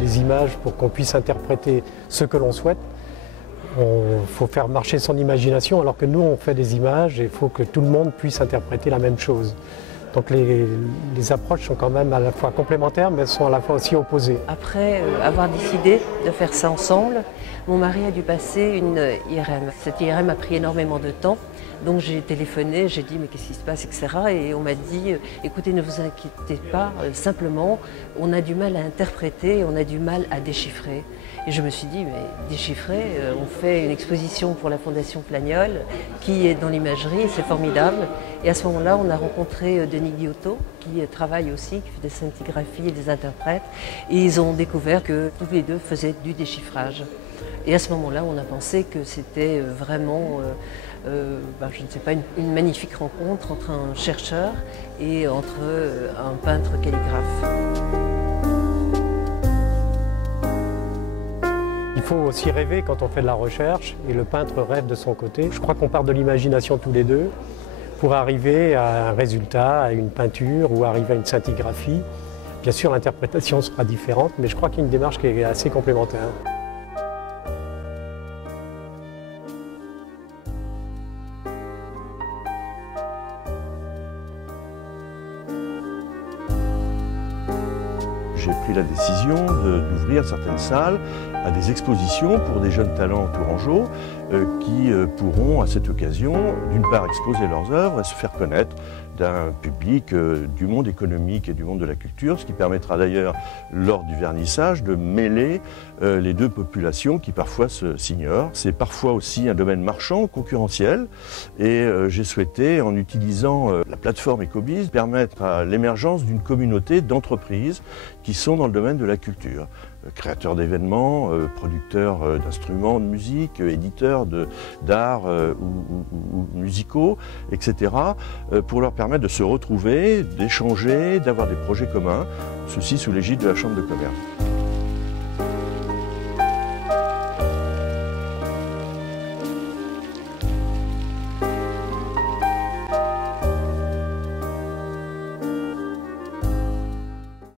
des images pour qu'on puisse interpréter ce que l'on souhaite. Il faut faire marcher son imagination, alors que nous, on fait des images et il faut que tout le monde puisse interpréter la même chose. Donc les approches sont quand même à la fois complémentaires, mais elles sont à la fois aussi opposées. Après avoir décidé de faire ça ensemble, mon mari a dû passer une IRM. Cette IRM a pris énormément de temps, donc j'ai téléphoné, j'ai dit mais qu'est-ce qui se passe, etc. Et on m'a dit écoutez, ne vous inquiétez pas, simplement on a du mal à interpréter, on a du mal à déchiffrer. Et je me suis dit, mais déchiffrer, on fait une exposition pour la Fondation Plagniol qui est dans l'imagerie, c'est formidable. Et à ce moment-là, on a rencontré Denis Guillotot, qui travaille aussi, qui fait des scintigraphies et des interprètes. Et ils ont découvert que tous les deux faisaient du déchiffrage. Et à ce moment-là, on a pensé que c'était vraiment, je ne sais pas, une magnifique rencontre entre un chercheur et entre un peintre calligraphe. Il faut aussi rêver quand on fait de la recherche, et le peintre rêve de son côté. Je crois qu'on part de l'imagination tous les deux pour arriver à un résultat, à une peinture ou arriver à une scintigraphie. Bien sûr, l'interprétation sera différente, mais je crois qu'il y a une démarche qui est assez complémentaire. J'ai pris la décision d'ouvrir certaines salles à des expositions pour des jeunes talents tourangeaux qui pourront à cette occasion d'une part exposer leurs œuvres et se faire connaître d'un public du monde économique et du monde de la culture, ce qui permettra d'ailleurs lors du vernissage de mêler les deux populations qui parfois s'ignorent. C'est parfois aussi un domaine marchand, concurrentiel, et j'ai souhaité, en utilisant la plateforme Ecobiz, permettre à l'émergence d'une communauté d'entreprises qui sont dans le domaine de la culture. Créateurs d'événements, producteurs d'instruments de musique, éditeurs d'art ou musicaux, etc., pour leur permettre de se retrouver, d'échanger, d'avoir des projets communs, ceci sous l'égide de la Chambre de commerce.